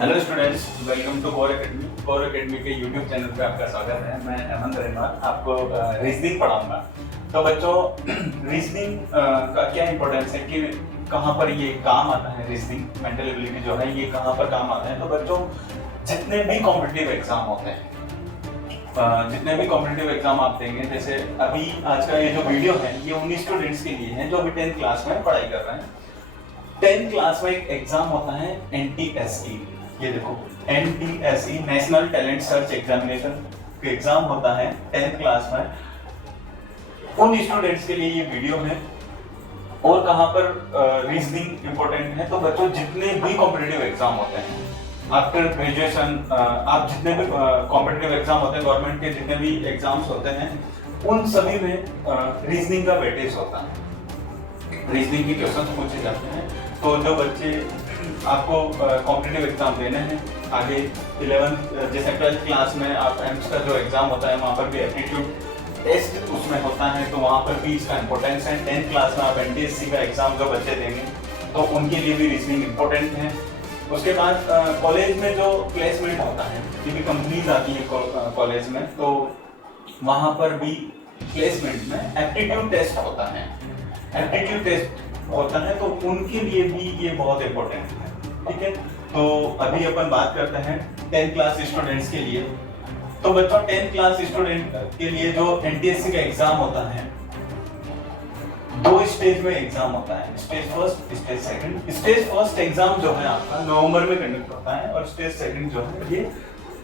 Hello students, welcome to Core Academy. Core Academy के YouTube channel पे आपका स्वागत है। मैं अमन रहमान आपको रीजनिंग पढ़ाऊंगा। तो बच्चों, रीजनिंग का क्या इंपॉर्टेंस है कि कहाँ पर ये काम आता है। रीजनिंग मेंटल एबिलिटी जो है ये कहाँ पर काम आता है। तो बच्चों, जितने भी कॉम्पिटिटिव एग्जाम होते हैं, जितने भी कॉम्पिटिटिव एग्जाम आप देंगे, जैसे अभी आज का ये जो वीडियो है ये 19 स्टूडेंट्स के लिए है जो अभी 10th क्लास में पढ़ाई कर रहे हैं। 10th क्लास में एक एग्जाम होता है NTSE। ये देखो, NTSE national talent search examination का एग्जाम होता है 10th क्लास में। उन स्टूडेंट्स के लिए ये वीडियो है। और कहाँ पर रीजनिंग इंपॉर्टेंट है। तो बच्चों, जितने भी कॉम्पिटिटिव एग्जाम होते हैं आफ्टर ग्रेजुएशन, आप जितने भी कॉम्पिटिटिव एग्जाम होते हैं, गवर्नमेंट के जितने भी एग्जाम्स होते हैं, उन सभी में रीजनिंग का वेटेज होता है। रीजनिंग के क्वेश्चन पूछे जाते हैं। तो जो बच्चे आपको कॉम्पिटिटिव एग्जाम देने हैं आगे 11th जैसे 12th क्लास में आप एम्स का जो एग्जाम होता है वहाँ पर भी एप्टीट्यूड टेस्ट उसमें होता है, तो वहाँ पर भी इसका इंपॉर्टेंस है। 10th क्लास में आप NTSE का एग्जाम जो बच्चे देंगे तो उनके लिए भी रीजनिंग इंपॉर्टेंट है। उसके बाद कॉलेज में जो प्लेसमेंट होता है, क्योंकि कंपनीज आती है कॉलेज में, तो वहाँ पर भी प्लेसमेंट में एप्टीट्यूड टेस्ट होता है। एप्टीट्यूड टेस्ट होता है तो उनके लिए भी ये बहुत इंपॉर्टेंट है। ठीक है, तो अभी अपन बात करते हैं 10th क्लास स्टूडेंट्स के लिए। तो बच्चों, 10th क्लास स्टूडेंट के लिए जो NTSE का एग्जाम होता है, 2 स्टेज में एग्जाम होता है। Stage first, stage second. Stage first exam जो है आपका नवंबर में कंडक्ट होता है और स्टेज सेकंड जो है ये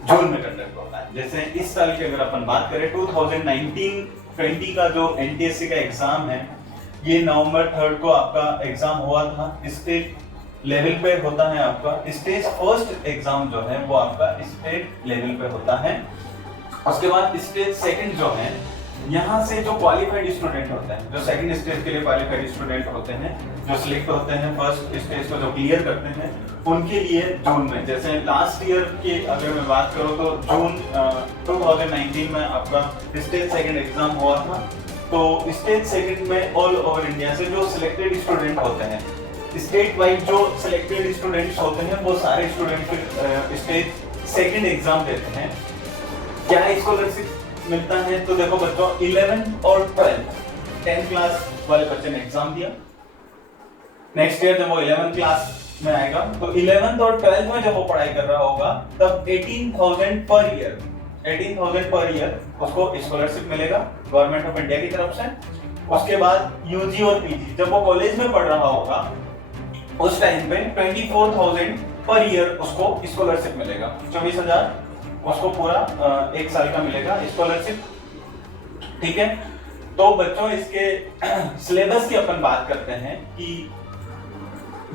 जून में कंडक्ट होता है। जैसे इस साल की अगर अपन बात करें 2019-20 का जो NTSE का एग्जाम है, ये नवंबर 3 को आपका एग्जाम हुआ था। स्टेट लेवल पे होता है आपका। स्टेज फर्स्ट एग्जाम जो है वो आपका स्टेट लेवल पे होता है। उसके बाद स्टेज सेकंड जो है, यहाँ से जो क्वालिफाइड स्टूडेंट होते हैं, जो सेकंड स्टेज के लिए क्वालिफाइड स्टूडेंट होते हैं, जो सिलेक्ट होते हैं फर्स्ट स्टेज को जो क्लियर करते हैं, उनके लिए जून में, जैसे लास्ट ईयर की अगर मैं बात करूँ तो जून 2019 में आपका स्टेज सेकंड एग्जाम हुआ था। तो स्टेज सेकंड में ऑल ओवर इंडिया से जो सिलेक्टेड स्टूडेंट होते हैं, स्टेट वाइज जो सिलेक्टेड स्टूडेंट्स होते हैं, वो सारे स्टूडेंट फिर स्टेज सेकंड एग्जाम देते हैं। क्या स्कॉलरशिप मिलता है? तो देखो बच्चों, 11th और 12th 10th क्लास वाले बच्चे ने एग्जाम दिया। नेक्स्ट ईयर जब वो 11th क्लास में आएगा तो 11th और 12th में जब वो पढ़ाई कर रहा होगा तब 18,000 पर ईयर, 18,000 पर ईयर उसको स्कॉलरशिप मिलेगा गवर्नमेंट ऑफ इंडिया की तरफ से। उसके बाद यूजी और पीजी जब वो कॉलेज में पढ़ रहा होगा उस टाइम पे 24,000 पर ईयर उसको स्कॉलरशिप मिलेगा। 24,000 उसको पूरा 1 साल का मिलेगा स्कॉलरशिप। ठीक है, तो बच्चों इसके सिलेबस की अपन बात करते हैं कि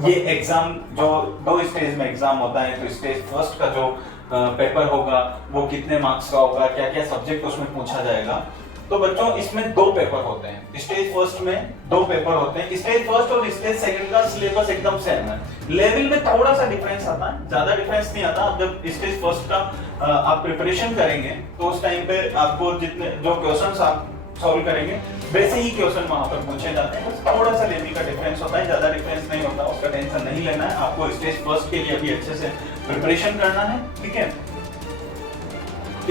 ये एग्जाम जो 2 स्टेज में एग्जाम होता है, तो स्टेज फर्स्ट का जो पेपर होगा वो कितने मार्क्स का होगा, क्या क्या सब्जेक्ट उसमें पूछा जाएगा। तो बच्चों, इसमें 2 पेपर होते हैं। स्टेज फर्स्ट में 2 पेपर होते हैं। स्टेज फर्स्ट और स्टेज सेकंड का सिलेबस एकदम सेम है। लेवल में थोड़ा सा डिफरेंस आता है, ज्यादा डिफरेंस नहीं आता। आप जब स्टेज फर्स्ट का आप प्रिपरेशन करेंगे तो उस टाइम पे आपको जितने जो क्वेश्चंस आप सॉल्व करेंगे वैसे ही क्वेश्चन वहां पर पूछे जाते हैं। बस थोड़ा सा लेवल का डिफरेंस होता है, ज्यादा डिफरेंस नहीं होता, उसका टेंशन नहीं लेना है। आपको स्टेज फर्स्ट के लिए अभी अच्छे से प्रिपरेशन करना है। ठीक है,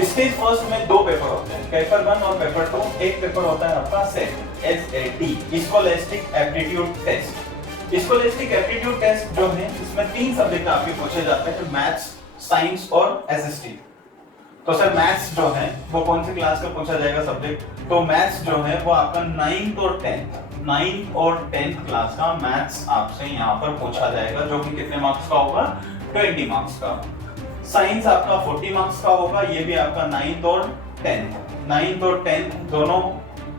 स्टेज फर्स्ट में 2 पेपर होते हैं, पेपर 1 और पेपर 2। एक पेपर होता है आपका SAT, scholastic aptitude test. Scholastic aptitude test जो है, इसमें 3 सब्जेक्ट आपके पूछे जाते हैं, मैथ्स, साइंस और SST। तो सर, मैथ्स जो है वो कौन सी क्लास का पूछा जाएगा सब्जेक्ट? तो मैथ्स जो है वो आपका 9th और 10th क्लास का मैथ्स आपसे यहाँ पर पूछा जाएगा, जो कि कितने मार्क्स का होगा? 20 मार्क्स का। साइंस आपका 40 मार्क्स का होगा, ये भी आपका 9th और 10th दोनों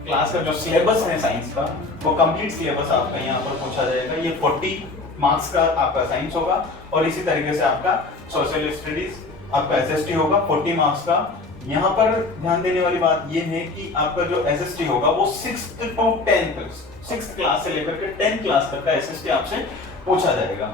क्लास का जो सिलेबस है साइंस का, वो कंप्लीट सिलेबस आपका यहाँ पर पूछा जाएगा। ये 40 मार्क्स का आपका साइंस होगा और इसी तरीके से आपका सोशल स्टडीज आपका SST होगा 40 मार्क्स का। यहाँ पर ध्यान देने वाली बात ये है कि आपका जो SST होगा वो 6th to 10th, 6th class से लेकर के 10th क्लास तक का SST आपसे पूछा जाएगा।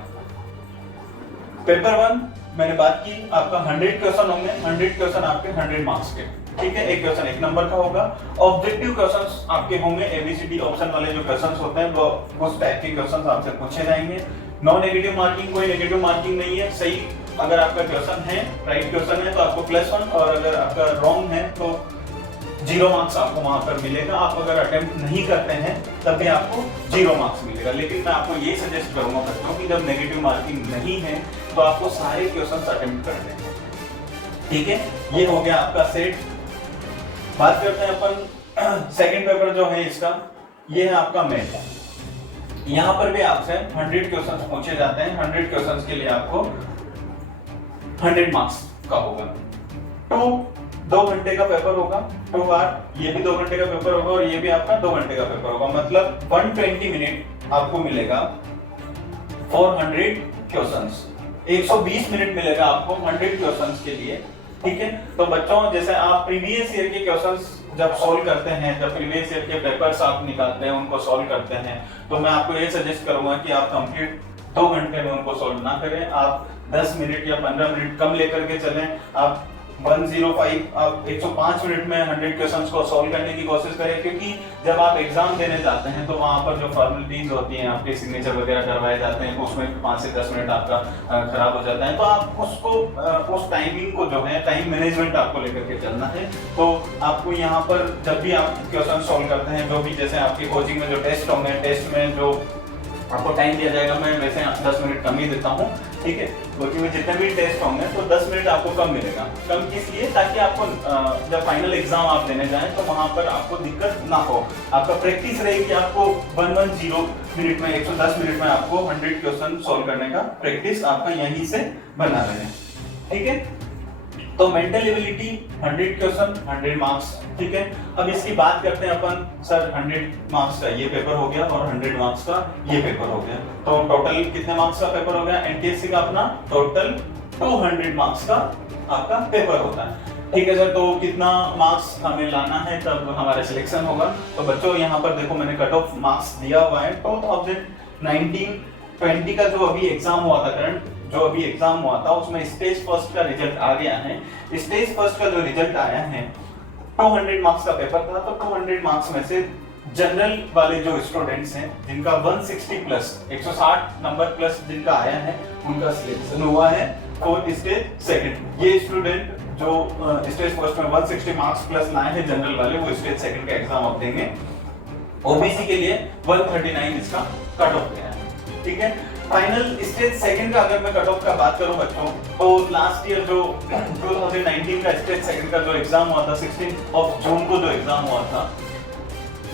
पेपर 1 मैंने बात की, आपका 100 क्वेश्चन होंगे, 100 क्वेश्चन आपके 100 मार्क्स के। ठीक है, एक क्वेश्चन 1 नंबर का होगा। ऑब्जेक्टिव क्वेश्चंस आपके होंगे, ABCD ऑप्शन वाले जो क्वेश्चंस होते हैं वो उस टाइप के क्वेश्चंस आपसे पूछे जाएंगे। नो नेगेटिव मार्किंग, कोई नेगेटिव मार्किंग नहीं है, सही अगर आपका क्वेश्चन है राइट क्वेश्चन है तो आपको +1, और अगर आपका रॉन्ग है तो 0 मार्क्स आपको वहां पर मिलेगा। आप अगर अटेम्प्ट नहीं करते हैं तब भी आपको 0 मार्क्स मिलेगा। लेकिन मैं आपको ये सजेस्ट करूंगा बच्चों कि जब नेगेटिव मार्किंग नहीं है तो आपको सारे क्वेश्चन अटेम्प्ट करने हैं। ठीक है, ये हो गया आपका सेट। बात करते हैं अपन सेकंड पेपर जो है इसका, ये है आपका मैथ। यहाँ पर भी आपसे 100 क्वेश्चंस पूछे जाते हैं। 100 क्वेश्चंस के लिए आपको 100 मार्क्स का होगा। 2 घंटे का पेपर होगा, 2 बार, ये भी 2 घंटे का पेपर होगा और ये भी आपका 2 घंटे का पेपर होगा। मतलब 120 मिनट आपको मिलेगा 400 क्वेश्चंस। 120 मिनट मिलेगा आपको 100 क्वेश्चंस के लिए। ठीक है, तो बच्चों जैसे आप प्रीवियस ईयर के क्वेश्चंस जब सॉल्व करते हैं, जब प्रीवियस ईयर के पेपर्स आप निकालते हैं, उनको सॉल्व करते हैं, तो मैं आपको ये सजेस्ट करूंगा कि आप कंप्लीट 2 घंटे में उनको सॉल्व ना करें। आप 10 मिनट या 15 मिनट कम लेकर के चलें। आप 105 आप 105 मिनट में 100 क्वेश्चंस को सॉल्व करने की कोशिश करें, क्योंकि जब आप एग्जाम देने जाते हैं तो वहां पर जो फॉर्मेलिटीज होती हैं, आपके सिग्नेचर वगैरह करवाए जाते हैं, उसमें 5 से 10 मिनट आपका खराब हो जाता है। तो आप उसको उस टाइमिंग को जो है टाइम मैनेजमेंट आपको लेकर के चलना है। तो आपको यहाँ पर जब भी आप क्वेश्चन सॉल्व करते हैं, जो भी जैसे आपकी कोचिंग में जो टेस्ट होंगे, टेस्ट में जो आपको टाइम दिया जाएगा, मैं वैसे 10 मिनट कम ही देता हूँ। ठीक है, क्योंकि में जितने भी टेस्ट होंगे तो 10 मिनट आपको कम मिलेगा। कम किस लिए? ताकि आपको जब फाइनल एग्जाम आप देने जाएं तो वहां पर आपको दिक्कत ना हो। आपका प्रैक्टिस रहेगी, आपको 110 मिनट में 110 मिनट में आपको 100 क्वेश्चन सॉल्व करने का प्रैक्टिस आपका यहीं से बना रहे। ठीक है, तो मेंटल एबिलिटी 100 क्वेश्चन 100 मार्क्स। ठीक है, अब इसकी बात करते हैं अपन। सर 100 मार्क्स का ये पेपर हो गया और 100 मार्क्स का ये पेपर हो गया, तो टोटल कितने मार्क्स का पेपर हो गया? एनटीएससी का अपना टोटल 200 मार्क्स का आपका पेपर होता है। ठीक है सर, तो कितना मार्क्स हमें लाना है तब हमारा सिलेक्शन होगा? तो बच्चों यहाँ पर देखो मैंने कट ऑफ मार्क्स दिया हुआ है। 2019-20 का जो अभी एग्जाम हुआ था, करंट जो अभी एग्जाम हुआ था, उसमें स्टेज फर्स्ट का रिजल्ट आ गया है। स्टेज फर्स्ट का जो रिजल्ट आया है 200 मार्क्स का पेपर था। तो 200 मार्क्स में से जनरल वाले जो स्टूडेंट्स हैं, जिनका 160 प्लस 160 नंबर प्लस जिनका आया है, उनका सिलेक्शन हुआ है और स्टेज सेकंड। ये स्टूडेंट जो स्टेज फर्स्ट में 160 मार्क्स प्लस लाए हैं जनरल वाले, वो स्टेज सेकंड का एग्जाम अब देंगे। ओबीसी के लिए 139 इसका कट ऑफ गया है। ठीक है, फाइनल स्टेज सेकंड का अगर मैं कट ऑफ का बात करूं बच्चों, तो लास्ट ईयर जो 2019 का स्टेज सेकंड का जो एग्जाम हुआ था, 16 जून को जो एग्जाम हुआ था,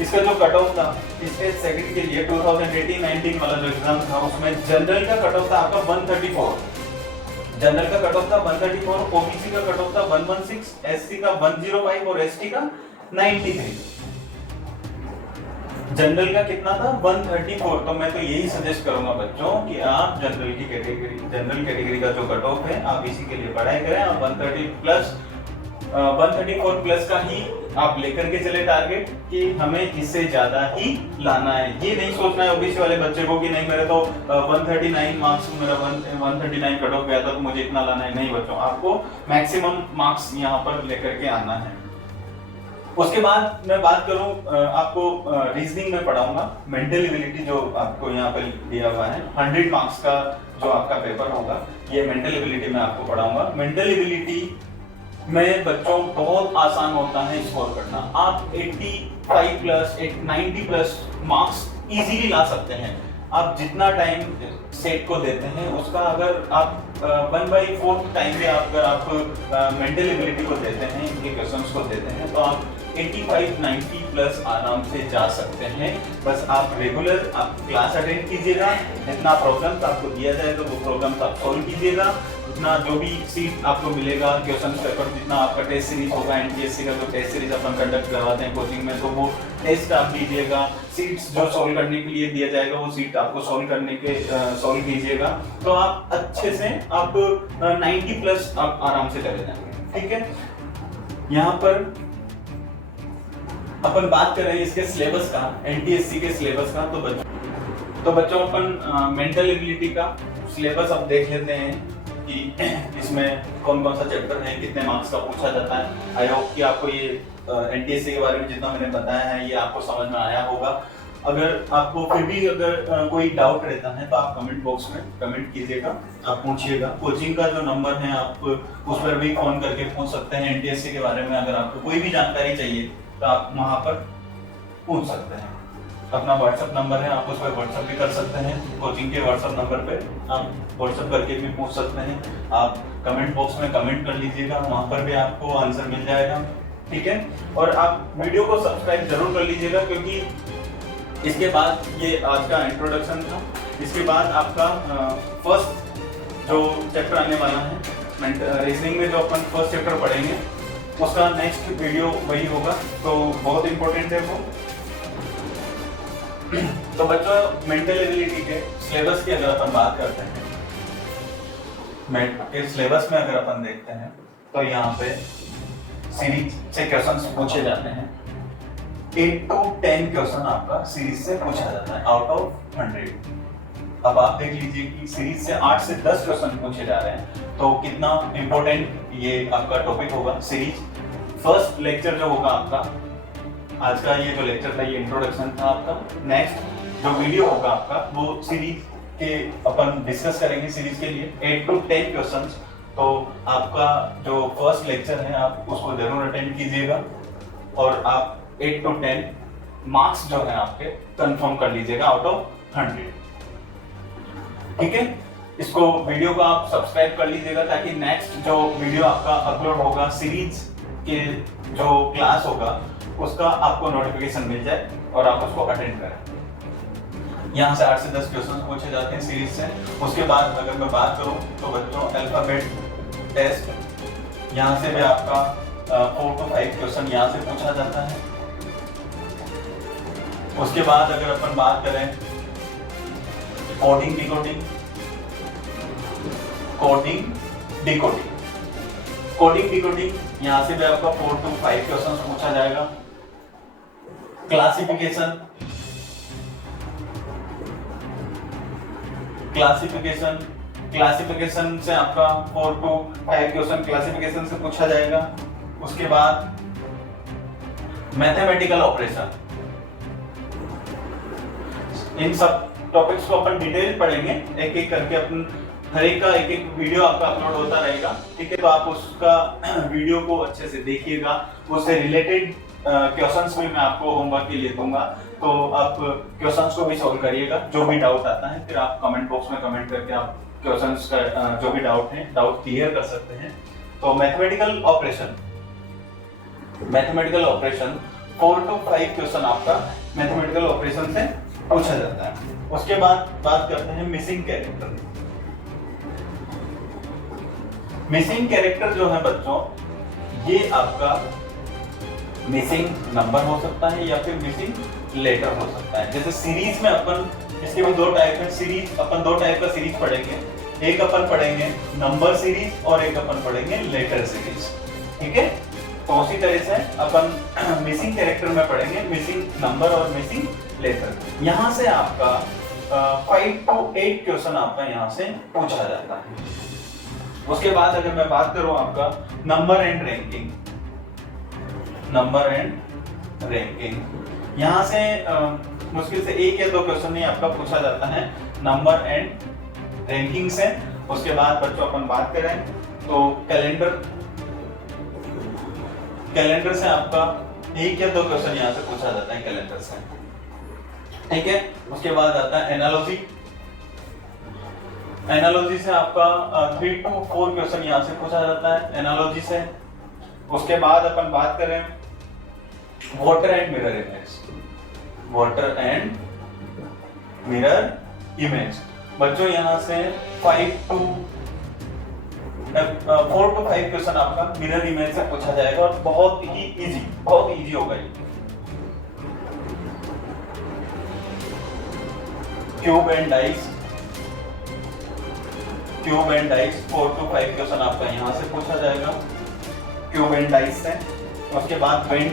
इसका जो कट ऑफ था स्टेज सेकंड के लिए 2018-19 वाला जो एग्जाम था, उसमें जनरल का कट ऑफ था आपका 134। जनरल का कट ऑफ था 134, ओबीसी का कट ऑफ था 116, एससी का 105 और एसटी का 93। जनरल का कितना था? 134। तो मैं तो यही सजेस्ट करूंगा बच्चों कि आप जनरल कैटेगरी का जो कट ऑफ है आप इसी के लिए पढ़ाई करें। आप 134 प्लस का ही आप लेकर के चले टारगेट, कि हमें इससे ज्यादा ही लाना है। ये नहीं सोचना है ओबीसी वाले बच्चे को कि नहीं मेरे तो 139 मार्क्स, मेरा 139 कट ऑफ गया था तो मुझे इतना लाना है। नहीं बच्चों, आपको मैक्सिमम मार्क्स यहाँ पर लेकर के आना है। उसके बाद मैं बात करूं, आपको रीजनिंग में पढ़ाऊंगा। मेंटल एबिलिटी जो आपको यहाँ पे दिया हुआ है 100 मार्क्स का जो आपका पेपर होगा, ये मेंटल एबिलिटी में आपको पढ़ाऊंगा। मेंटल एबिलिटी में बच्चों बहुत आसान होता है स्कोर करना। आप 85 प्लस 90 प्लस मार्क्स इजीली ला सकते हैं। आप जितना टाइम सेट को देते हैं उसका अगर आप 1/4 टाइम भी अगर आप मेंटल एबिलिटी को देते हैं, इनके क्वेश्चंस को देते हैं, तो आप 85-90 प्लस आराम से जा सकते हैं। बस आप रेगुलर आप क्लास अटेंड कीजिएगा, जितना प्रॉब्लम्स आपको दिया जाए तो वो प्रॉब्लम्स आप सॉल्व कीजिएगा। उतना जो भी सीट आपको मिलेगा क्वेश्चन पेपर, जितना आपका टेस्ट सीरीज होगा, एनटीएससी का जो टेस्ट सीरीज अपन कंडक्ट करवाते हैं कोचिंग में, तो वो टेस्ट आप दीजिएगा। सीट्स जो सॉल्व करने के लिए दिया जाएगा वो सीट आपको सॉल्व कीजिएगा, तो आप अच्छे से आप 90 प्लस आप आराम से चले जाएंगे। ठीक है, यहाँ पर अपन बात करें इसके सिलेबस का, एनटीएससी के सिलेबस का। तो बच्चों अपन मेंटल एबिलिटी का सिलेबस अब देख लेते हैं कि इसमें कौन कौन सा चैप्टर है, कितने मार्क्स का पूछा जाता है। आई होप कि आपको ये एनटीएससी के बारे में जितना मैंने बताया है ये आपको समझ में आया होगा। अगर आपको फिर भी अगर कोई डाउट रहता है तो आप कमेंट बॉक्स में कमेंट कीजिएगा, आप पूछिएगा। कोचिंग का जो नंबर है आप उस पर भी फोन करके पूछ सकते हैं। एनटीएससी के बारे में अगर आपको कोई भी जानकारी चाहिए तो आप वहाँ पर पूछ सकते हैं। अपना व्हाट्सएप नंबर है, आप उस पर व्हाट्सएप भी कर सकते हैं। कोचिंग के व्हाट्सएप नंबर पे आप व्हाट्सएप करके भी पूछ सकते हैं। आप कमेंट बॉक्स में कमेंट कर लीजिएगा, वहाँ पर भी आपको आंसर मिल जाएगा, ठीक है। और आप वीडियो को सब्सक्राइब जरूर कर लीजिएगा, क्योंकि इसके बाद ये आज का इंट्रोडक्शन था। इसके बाद आपका फर्स्ट जो चैप्टर आने वाला है रीजनिंग में, जो अपन फर्स्ट चैप्टर पढ़ेंगे उसका नेक्स्ट वीडियो वही होगा, तो बहुत इंपॉर्टेंट है वो। तो बच्चों, मेंटल एबिलिटी के सिलेबस की अगर अपन बात करते हैं, सिलेबस में अगर अपन देखते हैं तो यहाँ पे सीरीज से क्वेश्चंस पूछे जाते हैं। 8 to 10 क्वेश्चन आपका सीरीज से पूछा जाता है आउट ऑफ 100। अब आप देख लीजिए कि सीरीज से 8 से 10 क्वेश्चन पूछे जा रहे हैं, तो कितना इंपॉर्टेंट ये आपका टॉपिक होगा। सीरीज फर्स्ट लेक्चर जो होगा आपका, आज का ये जो लेक्चर था ये इंट्रोडक्शन था आपका। नेक्स्ट जो वीडियो होगा आपका वो सीरीज के अपन डिस्कस करेंगे सीरीज के लिए 8 to 10 क्वेश्चंस। तो आपका जो फर्स्ट लेक्चर है आप उसको जरूर अटेंड कीजिएगा, और आप 8 to 10 मार्क्स जो है आपके कंफर्म कर लीजिएगा आउट ऑफ 100, ठीक है। इसको वीडियो को आप सब्सक्राइब कर लीजिएगा, ताकि नेक्स्ट जो वीडियो आपका अपलोड होगा सीरीज के जो क्लास होगा उसका आपको नोटिफिकेशन मिल जाए और आप उसको अटेंड करें। यहाँ से 8 से 10 क्वेश्चन पूछे जाते हैं सीरीज से। उसके बाद अगर मैं बात करूँ तो बच्चों अल्फाबेट टेस्ट, यहाँ से भी आपका 4 to 5 क्वेश्चन यहाँ से पूछा जाता है। उसके बाद अगर अपन बात करें कोडिंग डिकोडिंग, कोडिंग डिकोडिंग यहाँ से भी आपका 4 to 5 क्वेश्चन पूछा जाएगा। क्लासिफिकेशन से आपका 4 to 5 क्वेश्चन क्लासिफिकेशन से पूछा जाएगा। उसके बाद मैथमेटिकल ऑपरेशन, इन सब टॉपिक्स को अपन डिटेल पढ़ेंगे एक एक करके। अपन हर एक का एक एक वीडियो आपका अपलोड होता रहेगा, ठीक है। तो आप उसका वीडियो को अच्छे से देखिएगा, उससे रिलेटेड क्वेश्चंस भी मैं आपको होमवर्क के लिए दूंगा, तो आप क्वेश्चंस को भी सॉल्व करिएगा। जो भी डाउट आता है फिर आप कमेंट बॉक्स में कमेंट करके आप क्वेश्चंस का जो भी डाउट है डाउट क्लियर कर सकते हैं। तो मैथमेटिकल ऑपरेशन 4 to 5 क्वेश्चन आपका मैथमेटिकल ऑपरेशन से पूछा जाता है। उसके बाद बात करते हैं मिसिंग कैरेक्टर। मिसिंग कैरेक्टर जो है बच्चों, ये आपका मिसिंग नंबर हो सकता है या फिर मिसिंग लेटर हो सकता है। जैसे सीरीज में अपन, इसके भी 2 टाइप है सीरीज, अपन 2 टाइप का सीरीज पढ़ेंगे। एक अपन पढ़ेंगे नंबर सीरीज और एक अपन पढ़ेंगे लेटर सीरीज, ठीक है। तो उसी तरह से अपन मिसिंग कैरेक्टर में पढ़ेंगे मिसिंग नंबर और मिसिंग लेटर। यहाँ से आपका 5 to 8 क्वेश्चन आपका यहाँ से पूछा जाता है। उसके बाद अगर मैं बात करूं आपका नंबर एंड रैंकिंग, यहाँ से मुश्किल से 1 या 2 क्वेश्चन ही आपका पूछा जाता है नंबर एंड रैंकिंग से। उसके बाद बच्चों अपन बात करें तो कैलेंडर से आपका 1 या 2 क्वेश्चन यहाँ से पूछा जाता है कैलेंडर से, ठीक है। उसके बाद आता है एनालॉजी से आपका 3 to 4 क्वेश्चन यहाँ से पूछा जाता है एनालॉजी से। उसके बाद अपन बात करें वाटर एंड मिरर इमेज, बच्चों यहाँ से 4 to 5 क्वेश्चन आपका मिरर इमेज से पूछा जाएगा, और बहुत इजी होगा ये। Cube and dice 4 to 5 question आपका यहाँ से पूछा जाएगा क्यूब एंड डाइस से। उसके बाद वेन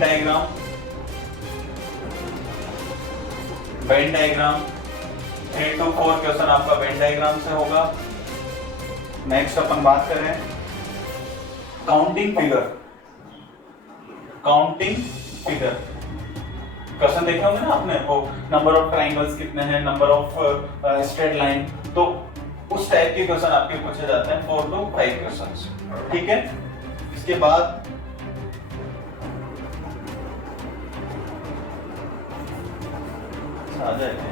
डायग्राम 3 to 4 क्वेश्चन आपका वेन डायग्राम से होगा। नेक्स्ट अपन बात करें काउंटिंग फिगर क्वेश्चन देखे होंगे ना आपने, वो नंबर ऑफ ट्राइंगल्स कितने हैं, नंबर ऑफ स्ट्रेट लाइन, तो उस टाइप के क्वेश्चन आपके पूछे जाते हैं 4 to 5 क्वेश्चंस, ठीक है। इसके बाद आ जाएगा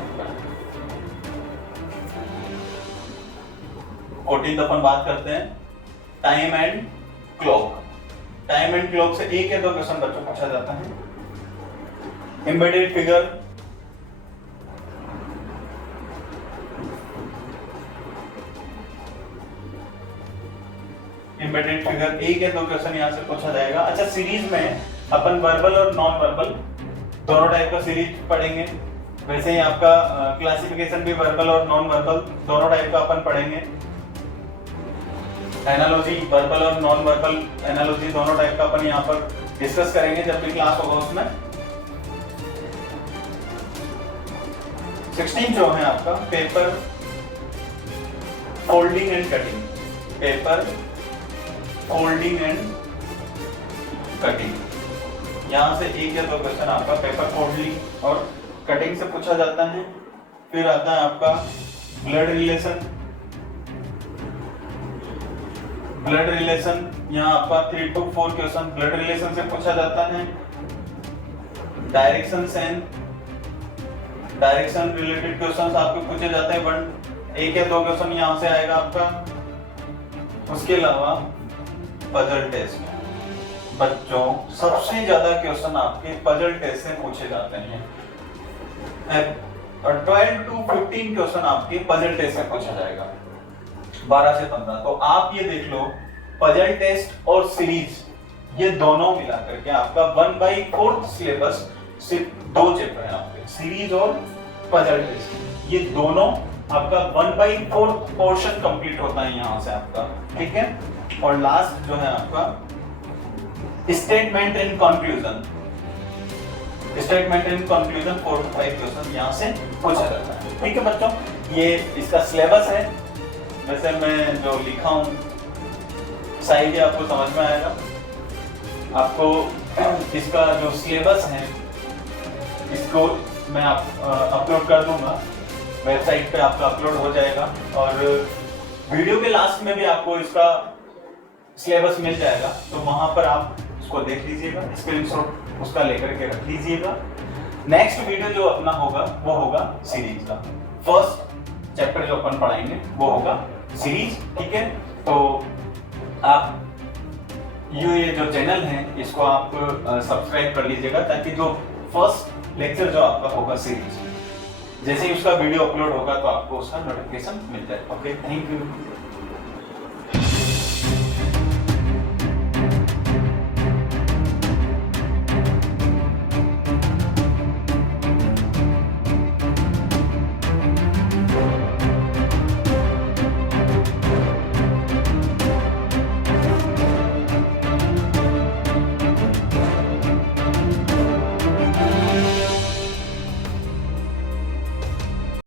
14th अपन बात करते हैं time and clock. Time and clock से एक या दो क्वेश्चन बच्चों को पूछा जाता है। एम्बेडेड फिगर, एम्बेडेड फिगर एक या दो क्वेश्चन यहां से पूछा जाएगा। अच्छा, सीरीज में अपन वर्बल और नॉन वर्बल दोनों टाइप का सीरीज पढ़ेंगे। वैसे ही आपका क्लासिफिकेशन भी वर्बल और नॉन वर्बल दोनों टाइप का अपन पढ़ेंगे। एनालॉजी, वर्बल और नॉन वर्बल एनालॉजी दोनों टाइप का अपन यहाँ पर डिस्कस करेंगे जब भी क्लास होगा उसमें। 16 जो है आपका paper folding and cutting, paper folding and cutting. यहां से एक या दो क्वेश्चन आपका पेपर फोल्डिंग और कटिंग से पूछा जाता है। फिर आता है आपका ब्लड रिलेशन, ब्लड रिलेशन यहाँ आपका 3 to 4 क्वेश्चन ब्लड रिलेशन से पूछा जाता है। Direction sense, direction related questions आपको पूछे जाते हैं। एक या दो क्वेश्चन यहाँ से आएगा आपका। उसके अलावा पजल टेस्ट, बच्चों सबसे ज्यादा क्वेश्चन आपके पजल टेस्ट से पूछे जाते हैं। 12 to 15 क्वेश्चन आपके पजल टेस्ट से पूछा जाएगा, 12 से 15। तो आप ये देख लो, पजल टेस्ट और सीरीज ये दोनों मिलाकर के आपका 1/4 सिलेबस सिर्फ 2 चैप्टर हैं आपके, सीरीज और पजल टेस्ट। ये दोनों आपका 1/4 पोर्शन कंप्लीट होता है यहाँ से आपका, ठीक है। और लास्ट जो है आपका statement and conclusion, statement and conclusion 4 to 5 question यहाँ से पूछा जाता है, ठीक है बच्चों। ये इसका सिलेबस है। वैसे मैं जो लिखा हूँ साइज ही आपको समझ में आएगा। आपको इसका जो सिलेबस है इसको मैं अपलोड कर दूंगा, वेबसाइट पे आपका अपलोड हो जाएगा। और वीडियो के लास्ट में भी आपको इसका सिलेबस मिल जाएगा, तो वहां पर आप उसको देख लीजिएगा, स्क्रीनशॉट उसका लेकर के रख लीजिएगा। नेक्स्ट वीडियो जो अपना होगा वो होगा सीरीज का। फर्स्ट चैप्टर जो अपन पढ़ाएंगे वो होगा सीरीज, ठीक है। तो आप ये जो चैनल है इसको आप सब्सक्राइब कर लीजिएगा, ताकि जो फर्स्ट लेक्चर जो आपका होगा सीरीज, जैसे ही उसका वीडियो अपलोड होगा तो आपको उसका नोटिफिकेशन मिल जाए। Okay, thank you.